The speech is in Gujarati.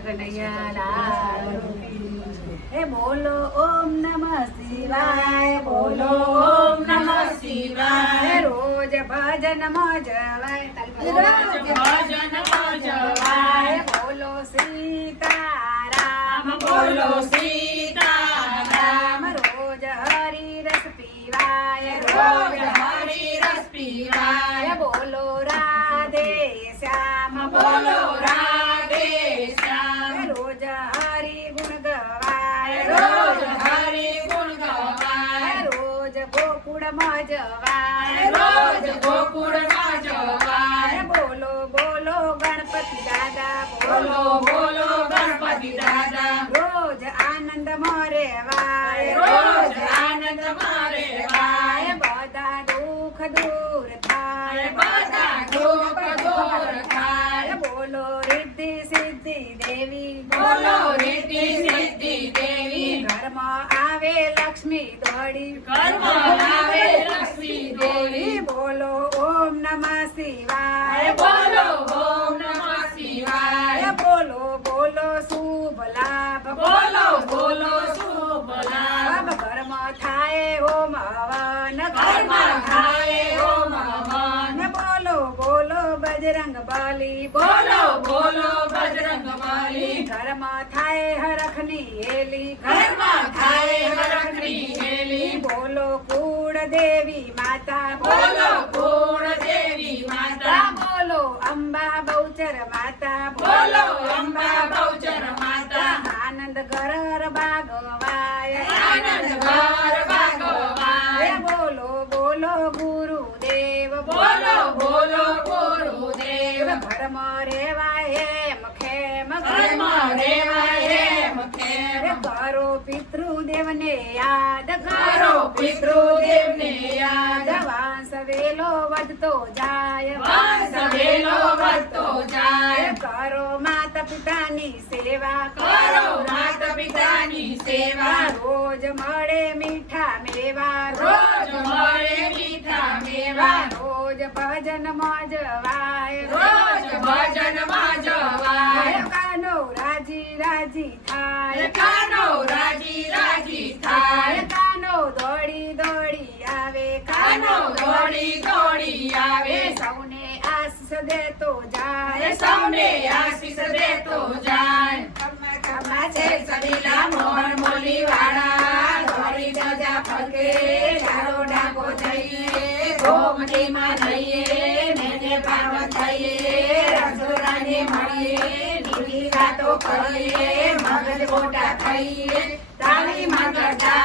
કનૈયા લાલ હે બોલો ઓમ નમઃ શિવાય બોલો ઓમ નમઃ શિવાય રોજ ભજન મજવાય રોજ ભજન મજવાય બોલો સીતારામ બોલો સીતારામ રોજ હરિ રસ પીવાય રોજ હરિ રસ પીવાય બોલો રાધે શ્યામ બોલો રાધે શ્યામ રોજ હરિ ગુણ ગવાય રોજ હરિ ગુણ ગવાય રોજ ગોકુળમાં જવાય રોજ ગોકુળમાં જવાય બોલો બોલો ગણપતિ દાદા બોલો બોલો ગણપતિ દાદા રોજ આનંદમાં રહેવાય રોજ આનંદમાં રહેવાય બધા દુઃખ દૂર થાય બધા દુઃખ દૂર થાય બોલો રિદ્ધિ સિદ્ધિ દેવી બોલો રિદ્ધિ સિદ્ધિ દેવી ઘરમાં આવે લક્ષ્મી દોડી ઘરમાં આવે લક્ષ્મી દેવી બોલો ઓમ નમઃ શિવાય બોલો ઓમ નમઃ શિવાય બોલો બોલો શુભ લાભ બોલો બોલો શુભ લાભ ઘરમાં થાય ઓમ હવન ઘરમાં થાય ઓમ હવન બોલો બોલો બજરંગ બલી બોલો બોલો બજરંગ બલી ઘરમાં થાય હરખની હેલી ઘરમાં થાય હરખની હેલી બોલો કુળ દેવી માતા બોલો કુળ દેવી માતા બોલો અંબા બહુચર માતા બોલો અંબા બહુચર માતા આનંદ ઘર ભાગવાય આનંદ ઘર ભાગવાય બોલો બોલો ગુરુદેવ બોલો બોલો ગુરુદેવ ઘરમાં રેવાય એમ ખેમ ઘરમાં રેવાય એમ ખેમ કરો પિતૃદેવને યાદ કરો પિતૃદેવને યાદ વાંસ વેલો વધતો જાય વાંસ વેલો વધતો જાય કરો માતા પિતાની સેવા કરો માતા પિતાની સેવા રોજ મળે મીઠા મેવા રોજ મળે મીઠા મેવા રોજ ભજન માં જવાય રોજ ભજન માં જવાય કાનો રાજી રાજી થાય કાનો રાજી રાજી થાય કાનો દોડી દોડી આવે કાનો દોડી દોડી આવે સૌને આશીષ દેતો જાય સૌને આશીષ દેતો જાય ખમ્મા છે સબીલા મોહન મોલી વાળા દોડી દજા ફરકે ચારો ડાકો થઈએ ગોમતી માં થઈએ મેને પાર્વત થઈએ રસોરાને મળીએ નીલી વાતો કરીએ મગજ મોટા થઈએ તાળી માં કરતા